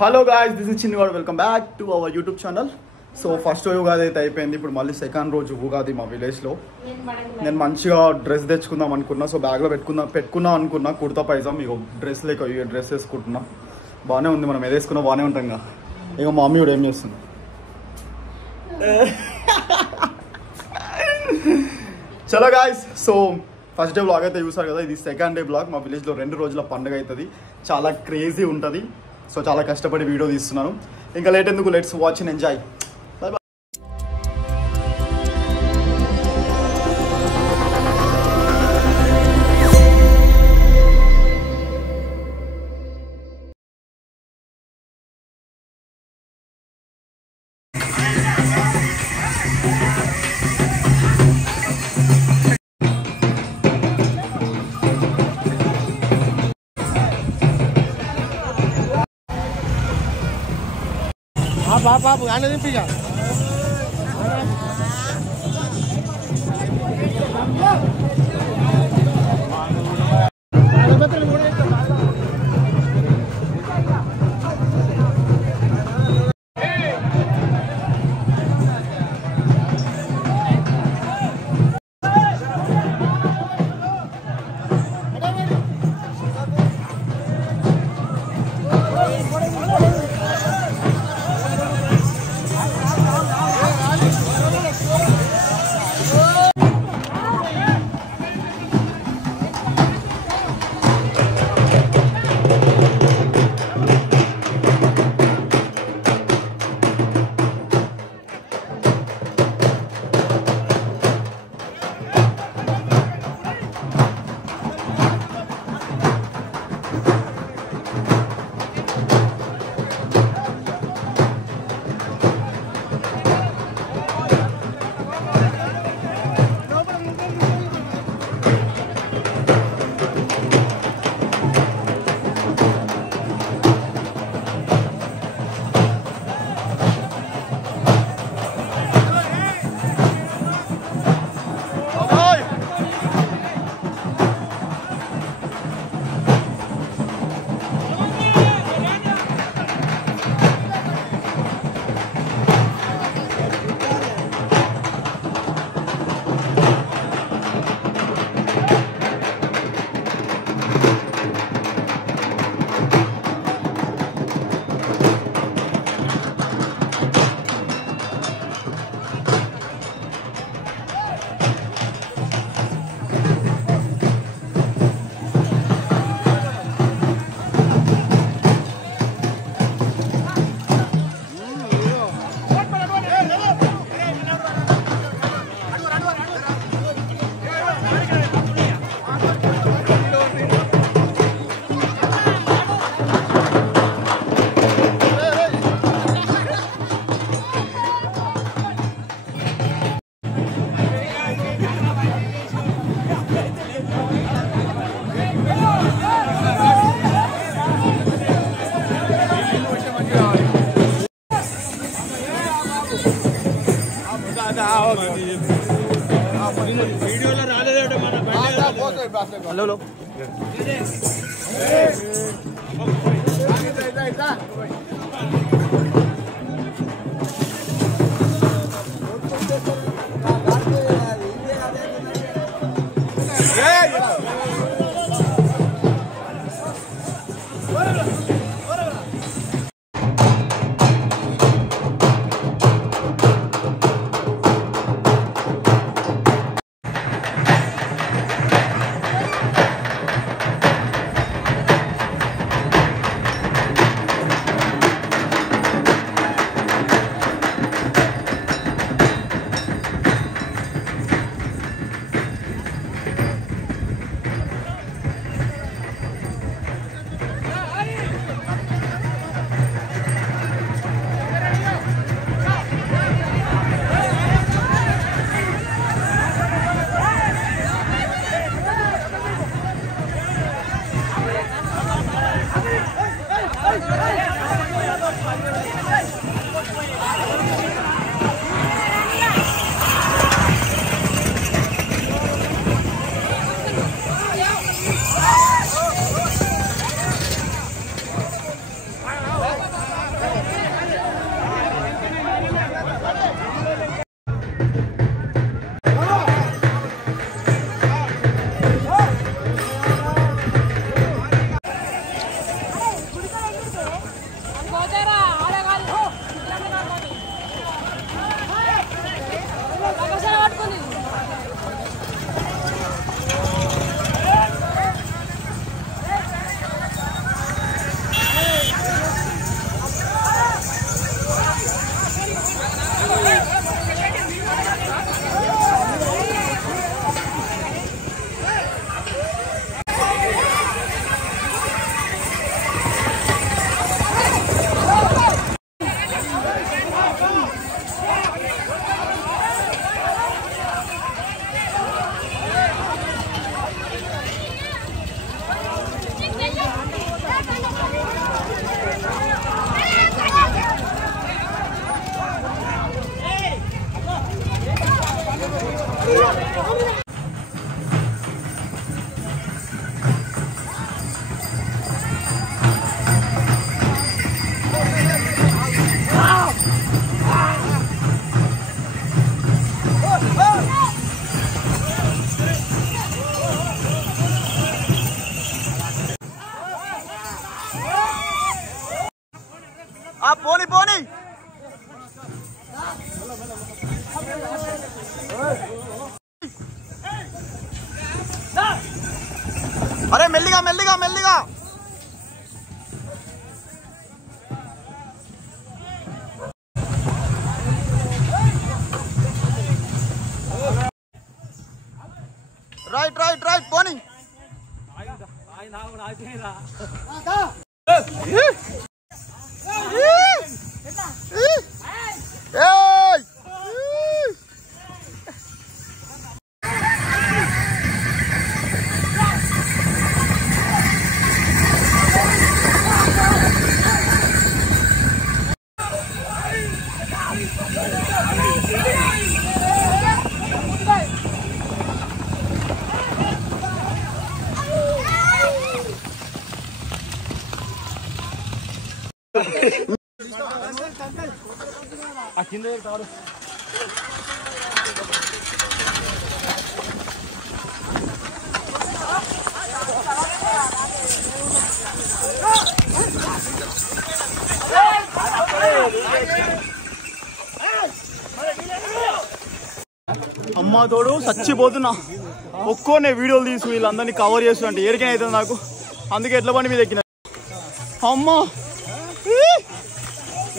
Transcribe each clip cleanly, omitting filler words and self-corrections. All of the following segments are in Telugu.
Hello guys, this is Chinnivadu. Welcome back to our YouTube channel. So first Ugadi అయితే అయిపోయింది. ఇప్పుడు మళ్ళీ సెకండ్ రోజు ఉగాది మా విలేజ్లో. నేను మంచిగా డ్రెస్ తెచ్చుకుందాం అనుకున్నా. సో బ్యాగ్లో పెట్టుకుందాం అనుకున్నా కుర్తా పైజామ్. ఇక డ్రెస్ లేక డ్రెస్ వేసుకుంటున్నా. బాగానే ఉంది, మనం ఏదేసుకున్నా బాగానే ఉంటాం కదా. ఇక మా మమ్మీ కూడా ఏం చేస్తుంది. చలో guys, so first day blog అయితే చూసారు కదా. ఇది సెకండ్ డే బ్లాగ్. మా విలేజ్లో 2 రోజుల పండుగ అవుతుంది. చాలా క్రేజీ ఉంటుంది. సో చాలా కష్టపడి వీడియో తీస్తున్నాను. ఇంకా లేట్ ఎందుకు, let's watch and enjoy. Bye bye. బాబు ఆయన దింపిగా వీడియోలో రాలేదంటే మన పోనీ పోనీ అరే మెల్లిగా మెల్లిగా మెల్లిగా రైట్ రైట్ రైట్ పోనీ అమ్మా తోడు చచ్చిపోతున్నా ఒక్కోనే వీడియోలు తీసి వీళ్ళందరినీ కవర్ చేస్తుంటే ఏడికైనా అవుతుంది నాకు అందుకే ఎట్ల బండి మీద ఎక్కిన అమ్మా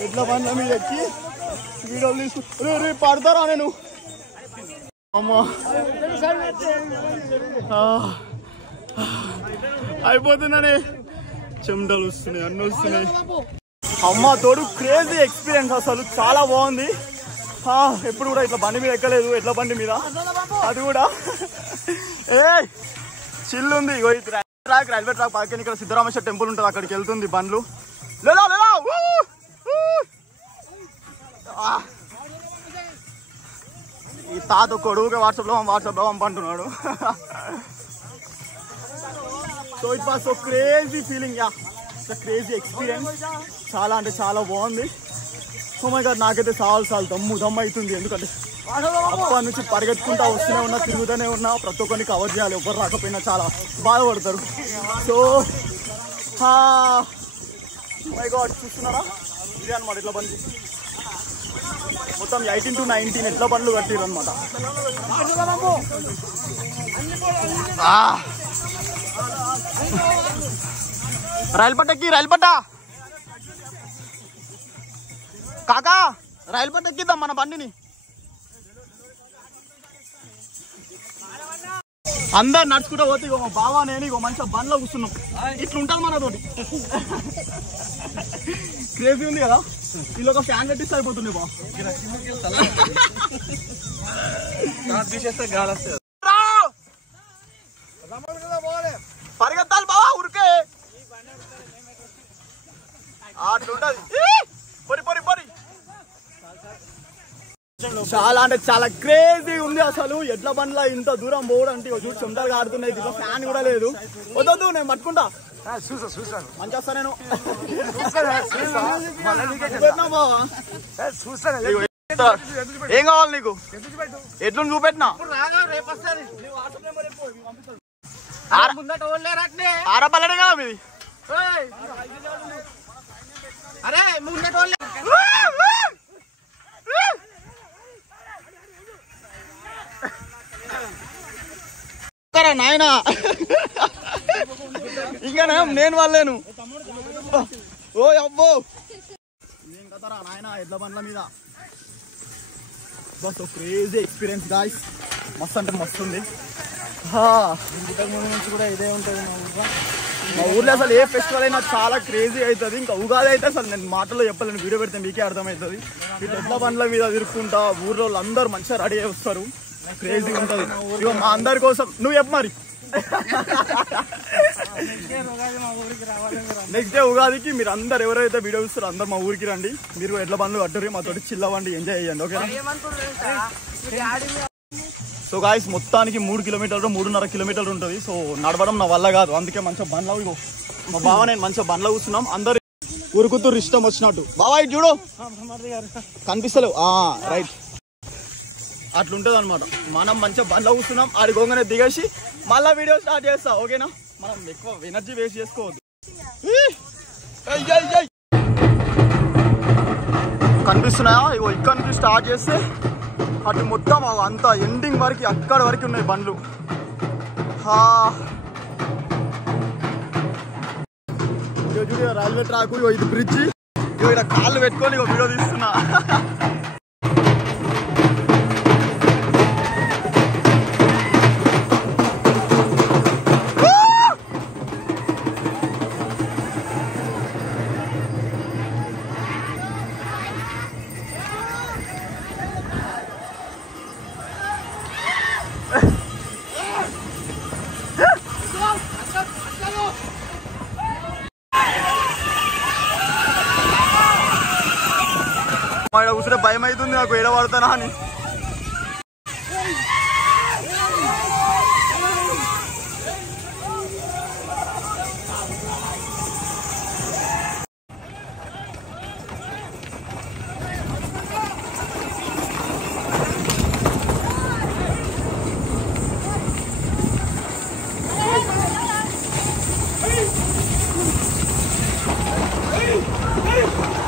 ఎట్ల బండ్ల మీద ఎక్కి వీడియోలు తీసుకు రే పడతారా నేను అమ్మా అయిపోతున్నానే చెమటలు వస్తున్నాయి అన్నీ వస్తున్నాయి అమ్మా తోడు క్రేజీ ఎక్స్పీరియన్స్ అసలు చాలా బాగుంది ఎప్పుడు కూడా ఇట్లా బండి మీద ఎక్కలేదు ఎట్లా బండి మీద అది కూడా చిల్లు ఉంది రైల్వే ట్రాక్ పక్కన ఇక్కడ సిద్ధరామేశ్వర టెంపుల్ ఉంటుంది అక్కడికి వెళ్తుంది బండ్లు లేదా లేదా ఈ తాత కొడుకు వాట్సాప్లో పంపుతున్నాడు so it was so crazy feeling crazy experience చాలా అంటే చాలా బాగుంది సో మై గాడ్ నాకైతే చాలా దమ్ము అవుతుంది ఎందుకంటే అప్పటి నుంచి పరిగెత్తుకుంటా వస్తూనే ఉన్నా తిరుగుతూనే ఉన్నా ప్రతి ఒక్కరిని కవర్ చేయాలి ఎవరు రాకపోయినా చాలా బాధపడతారు సో మై గాడ్ చూస్తున్నారా ఇదే అనమాట ఎట్లా బండి మొత్తం 18 to 19 ఎట్లా బండ్లు కట్టిరు అనమాట రైలు పట్ట కాకా రైలు పట్ట ఎక్కిద్దాం మన బండిని అందరు నడుచుకుంటా పోతే ఇగో మా బావా నేను ఇగో మంచిగా బండ్లో కూర్చున్నాం ఇట్లుంటాను మనతోటి క్రేజీ ఉంది కదా వీళ్ళు ఒక ఫ్యాన్ కట్టిస్తే అయిపోతుంది బా పరిగెత్తాలి బావా ఉరికే అట్లుంటది పొరి చాలా అంటే చాలా క్రేజీ ఉంది అసలు ఎడ్ల బండ్ల ఇంత దూరం పోవడం అంటే చూడు చెమటలు ఆడుతున్నాయి దీంట్లో ఫ్యాన్ కూడా లేదు వద్దు నేను పట్టుకుంటా మంచిగా వస్తా నేను ఏం కావాలి నీకు ఎట్లు చూపెట్టినా ఆరపల్లడే కదా మీది అరే నాయన ఇంకా నేను వాళ్ళేను ఓ అబ్బో నేను కదరా నాయన ఎడ్ల బండ్ల మీద బస్ క్రేజీ ఎక్స్పీరియన్స్ గాయ్స్ మస్తు అంటే మస్తు ఉంది నుంచి కూడా ఇదే ఉంటుంది మా ఊర్లో అసలు ఏ ఫెస్టివల్ అయినా చాలా క్రేజీ అవుతుంది ఇంకా ఉగాది అయితే అసలు నేను మాటల్లో చెప్పలేను వీడియో పెడితే మీకే అర్థమవుతుంది ఈ ఎడ్ల బండ్ల మీద తిరుక్కుంటా ఊర్లో అందరూ మంచిగా రెడీ అయి వస్తారు క్రేజీ ఉంటుంది ఇగో మా అందరి కోసం నువ్వు చెప్పు మరి నెక్స్ట్ డే ఉగాదికి మీరు అందరు ఎవరైతే వీడియో చూస్తారో అందరు మా ఊరికి రండి మీరు ఎడ్ల బండ్లు కట్టరు మాతోటి చిల్లవండి ఎంజాయ్ చేయండి ఓకేనా సో గాయస్ మొత్తానికి 3 కిలోమీటర్లు 3.5 కిలోమీటర్లు ఉంటుంది సో నడవడం నా వల్ల కాదు అందుకే మంచిగా బండ్లో ఇగో మా బావ నేను మంచిగా బండ్లో కూర్చున్నాం అందరు ఉరుకుతూ ఇష్టం వచ్చినట్టు బావా ఇటు చూడు కనిపిస్తలేవు రైట్ అట్లుంటుంది అనమాట మనం మంచిగా బండ్లో కూర్చున్నాం ఆడి గోంగనే దిగేసి మళ్ళీ వీడియో స్టార్ట్ చేస్తా ఓకేనా మనం ఎక్కువ ఎనర్జీ వేస్ట్ చేసుకోవద్దు కనిపిస్తున్నాయా? ఇగో ఇక్కడ నుంచి స్టార్ట్ చేస్తే అటు మొత్తం అంత ఎండింగ్ వరకు అక్కడ వరకు ఉన్నాయి బండ్లు. చూడు రైల్వే ట్రాక్, ఇగో ఇది బ్రిడ్జి. ఇగో ఇక్కడ కాళ్ళు పెట్టుకొని ఇగో వీడియో తీస్తున్నా. కూర్చుంటే భయం అవుతుంది నాకు, ఏడ పడతానా అని.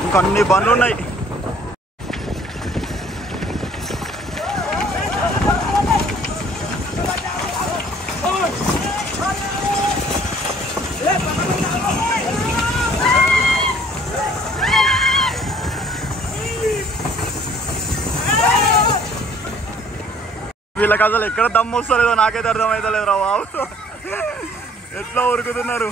ఇంకా అన్ని బండ్లు ఉన్నాయి. వీళ్ళకి అసలు ఎక్కడ దమ్ము వస్తలేదో నాకైతే అర్థమైతలేదు రా బాబు, ఎట్లా ఉరుకుతున్నారు.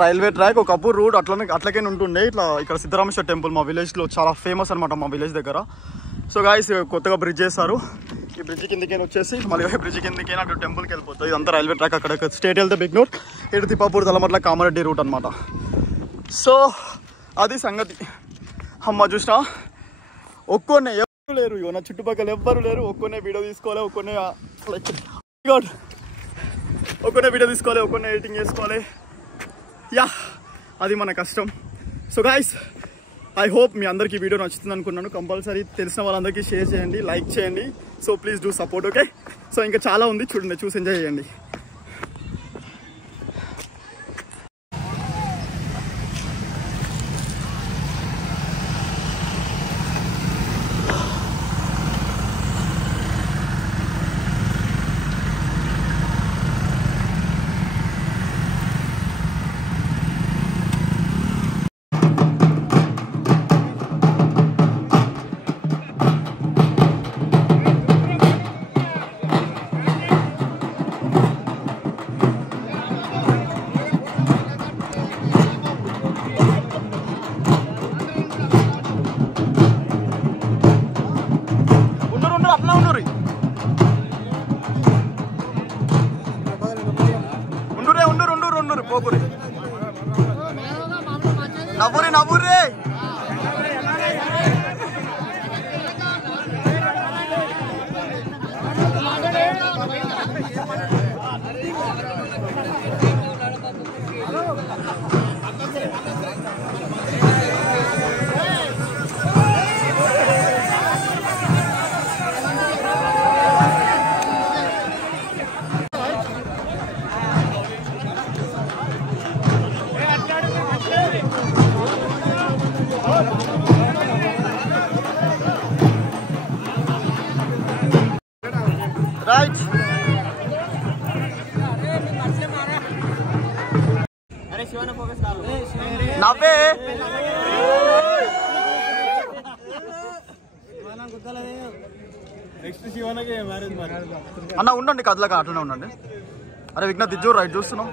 రైల్వే ట్రాక్ ఒకప్పుడు రూట్ అట్లకే ఉంటుండే. ఇట్లా ఇక్కడ సిద్ధరామేశ్వర టెంపుల్ మా విలేజ్లో చాలా ఫేమస్ అనమాట, మా విలేజ్ దగ్గర. సో గాయస్ కొత్తగా బ్రిడ్జ్ చేస్తారు. ఈ బ్రిడ్జ్ కిందకైనా వచ్చేసి మళ్ళీ బ్రిడ్జ్ కిందకైనా అక్కడ టెంపుల్కి వెళ్ళిపోతుంది. ఇదంతా రైల్వే ట్రాక్. అక్కడ స్టేట్ వెళ్తే బిగ్నూర్, ఇటు తిప్పాపూర్, తలమట్ల, కామారెడ్డి రూట్ అనమాట. సో అది సంగతి. అమ్మ చూసినా ఒక్కొన్నే ఎవరు లేరు, ఇగో నా చుట్టుపక్కల ఎవ్వరు లేరు. ఒక్కొన్నే వీడియో తీసుకోవాలి, ఒక్కొన్నే వీడియో తీసుకోవాలి, ఒక్కొన్నే ఎడిటింగ్ చేసుకోవాలి. యా అది మన కష్టం. సో గాయస్ ఐ హోప్ మీ అందరికీ వీడియో నచ్చుతుంది అనుకున్నాను. కంపల్సరీ తెలిసిన వాళ్ళందరికీ షేర్ చేయండి, లైక్ చేయండి. So please do support, okay? So ఇంకా చాలా ఉంది, చూడండి, చూసి ఎంజాయ్ చేయండి. నవ్వురే రైట్. నవ్వే అన్న ఉండండి కదలక అట్లనే ఉండండి. అరే విఘ్నత్ ఇజ్జు రైట్ చూస్తున్నావు.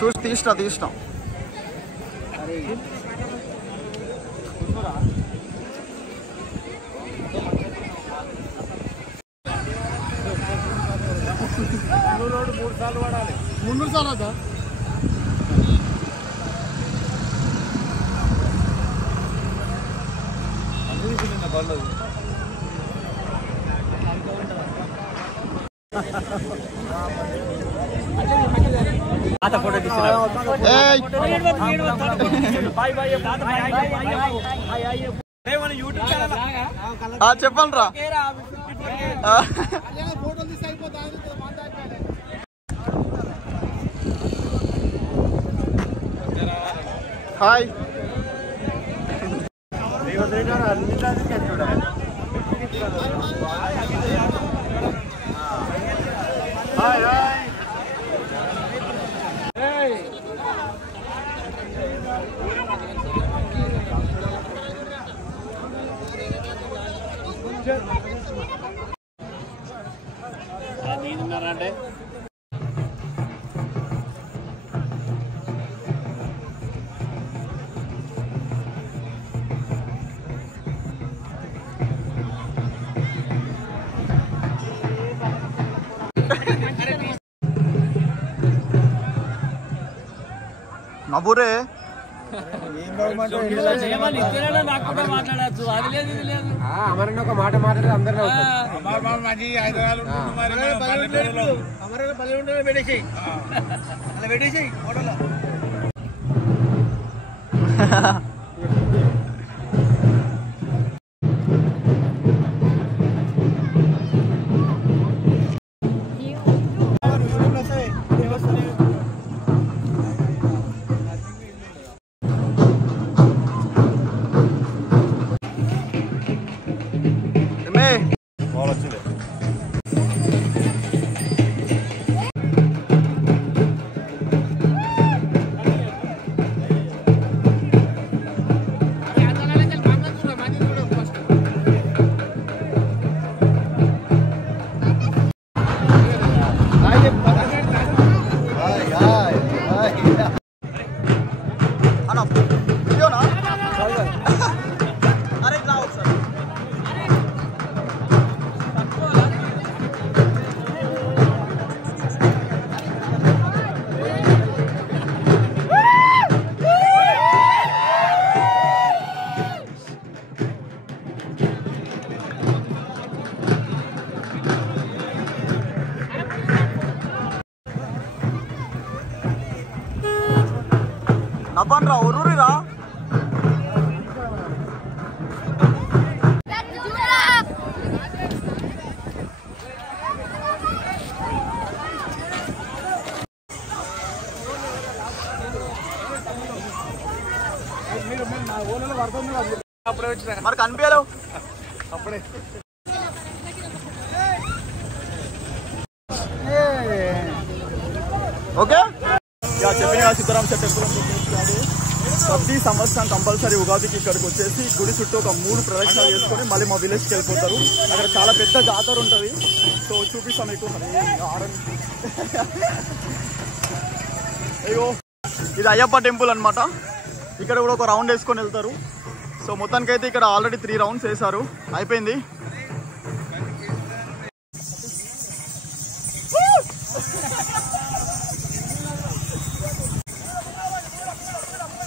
చూసి తీసిన రోడ్డు 3 సార్లు పడాలి. 3 సార్లు అవుతా పర్లేదు. ఫోటో చెప్పండి రా. Hi hi hi. నేనున్నారంటే నవ్వురే. మాట్లాడచ్చు. అది లేదు ఇది లేదు. అమరన్న ఒక మాట మాట్లాడితే అందరూ పెట్టేసేయి అలా పెట్టేసేయి ఫోటోలో. నవ్వండి రా, ఒర్రురిరా. మరి కనిపించలేవు అప్పుడే. ఓకే చెప్పిన సీతారాం టెంపుల్ ప్రతి సంవత్సరం కంపల్సరీ ఉగాదికి ఇక్కడికి వచ్చేసి గుడి చుట్టూ ఒక 3 ప్రదక్షిణాలు చేసుకొని మళ్ళీ మా విలేజ్కి వెళ్ళిపోతారు. అక్కడ చాలా పెద్ద జాతర ఉంటుంది. సో చూపిస్తాం మీకు. అయ్యో ఇది అయ్యప్ప టెంపుల్ అనమాట. ఇక్కడ కూడా ఒక రౌండ్ వేసుకొని వెళ్తారు. సో మొత్తానికైతే ఇక్కడ ఆల్రెడీ 3 రౌండ్స్ వేశారు, అయిపోయింది.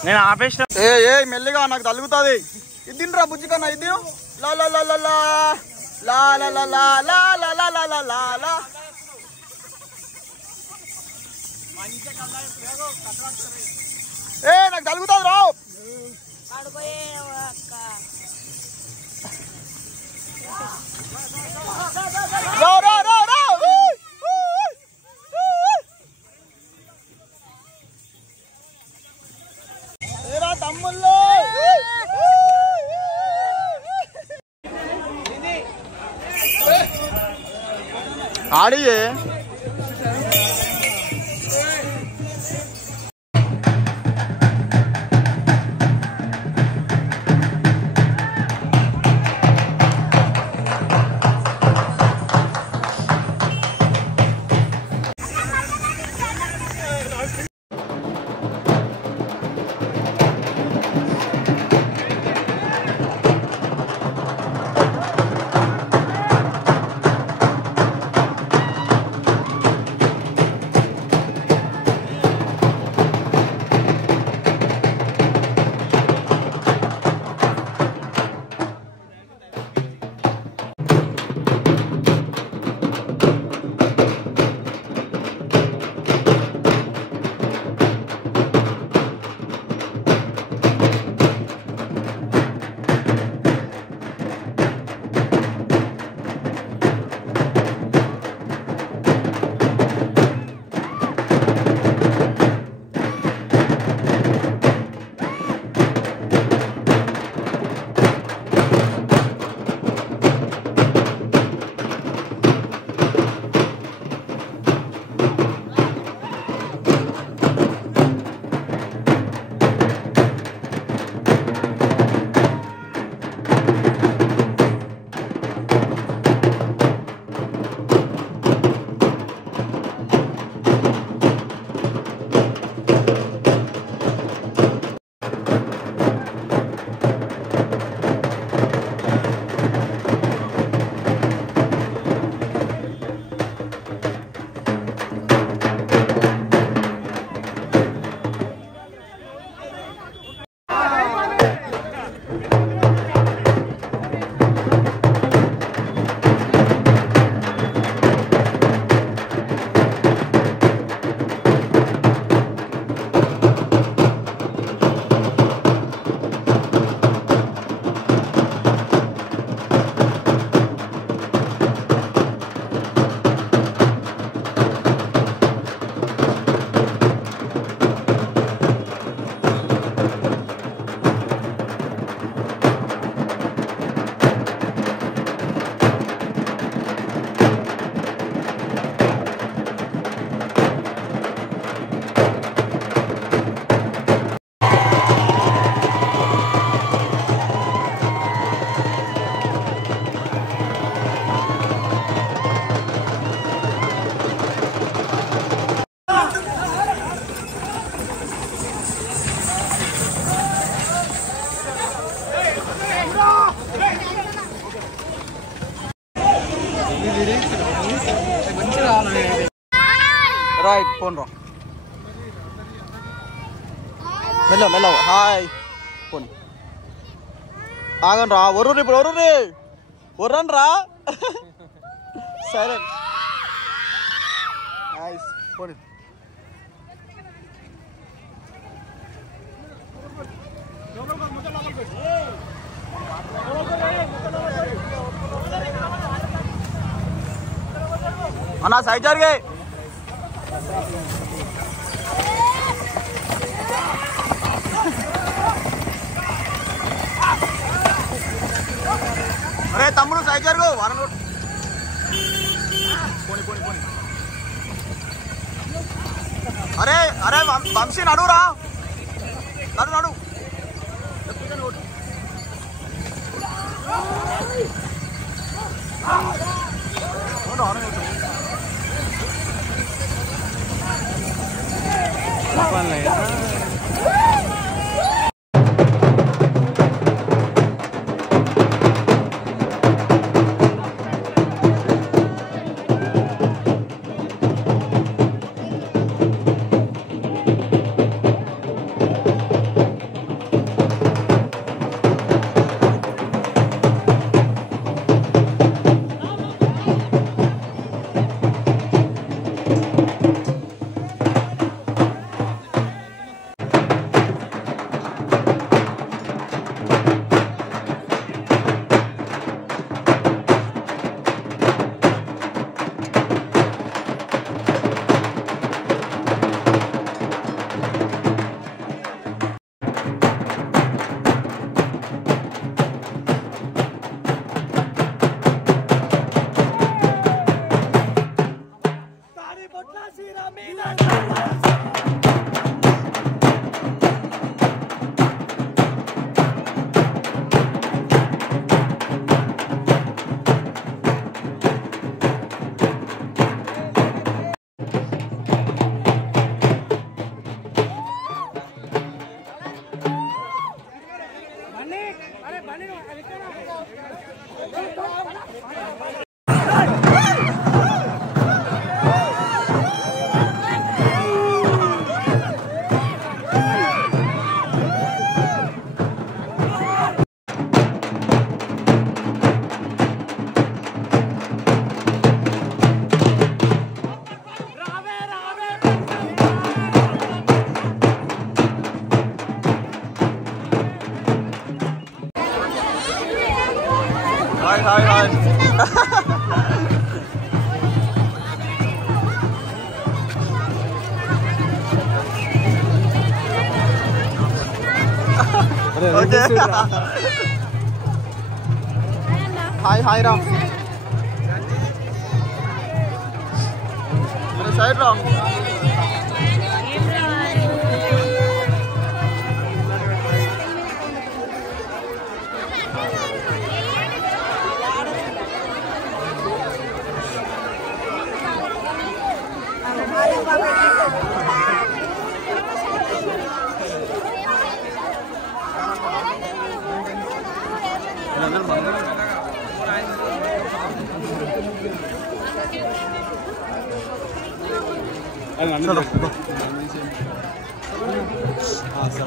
నేను ఆపేసిన. ఏ మెల్లిగా నాకు తలుగుతుంది. ఇది తినరా బుజ్జి కన్నా, ఇది లా లా లా లా లా లా లా లా లా లా లా లా లా లా లా లా. నాకు తలుగుతుంది రావు. తమ్ముళ్ళు ఆడియే రైట్ ఫోన్ రా మెల్ల మెల్ల హాయ్ ఫోన్ ఆగండి రా ఒర్రు ఇప్పుడు ఒర్రు ఒర్రని రా సరే ఫోన్ అన్నా సైడ్ జరిగే అరే తమ్ముడు సైడ్ జరుగు వారం పోని పోని పోని అరే అరే వంశీ నడురా నడు నడు ఓకే హాయ్ రా సైడ్ రా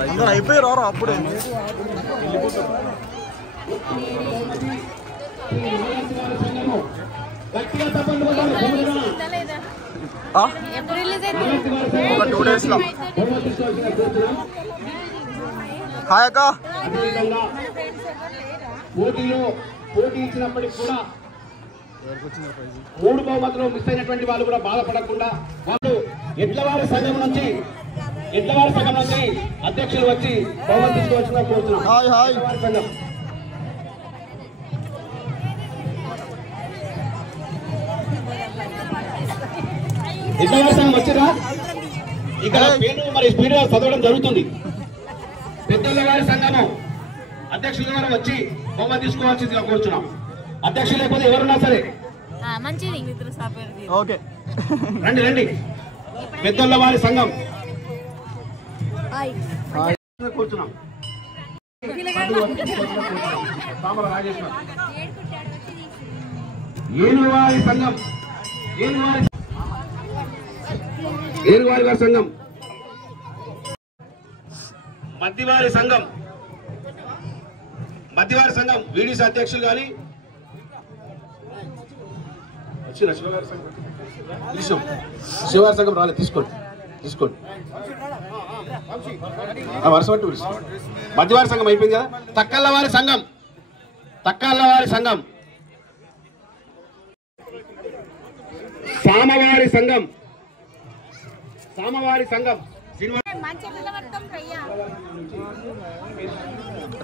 అందరూ అయిపోయారు రా అప్పుడే ఒక 2 days లో హాయ్ అక్క పోటీ ఇచ్చినప్పటికి కూడా 3 బహుమతులు మిస్ అయినటువంటి వాళ్ళు కూడా బాధపడకుండా వాళ్ళు ఎడ్లవారి సంఘం నుంచి అధ్యక్షులు వచ్చి బహుమతి తీసుకువచ్చిన కోరుతున్నాం. హాయ్ సంఘం ఎడ్లవారి సంఘం వచ్చిరా ఇక్కడ పేరు మరి స్పీడ్ గా చదవడం జరుగుతుంది. పెద్దవారి సంఘము అధ్యక్షుల ద్వారా వచ్చి బహుమతి తీసుకోవాల్సిందిగా కోరుచున్నాం. అధ్యక్షులు లేకపోతే ఎవరున్నా సరే ఓకే రండి పెద్దల వారి సంఘం కూర్చున్నాం. ఏనువారి సంఘం ఏనువారి వారి సంఘం మధ్యవారి సంఘం వీడిసి అధ్యక్షులు కానీ శివారి సంఘం రాలేదు. తీసుకోండి వరుస పట్టు మధ్యవారి సంఘం అయిపోయింది కదా. తక్కళ్ళ వారి సంఘం సామవారి సంఘం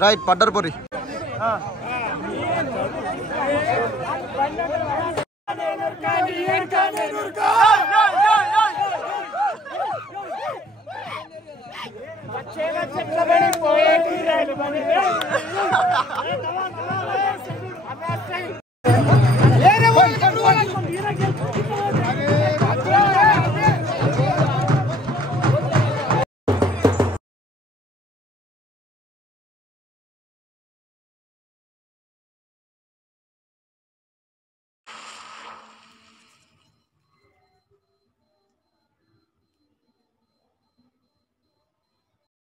రైట్ పడ్డర్పూరి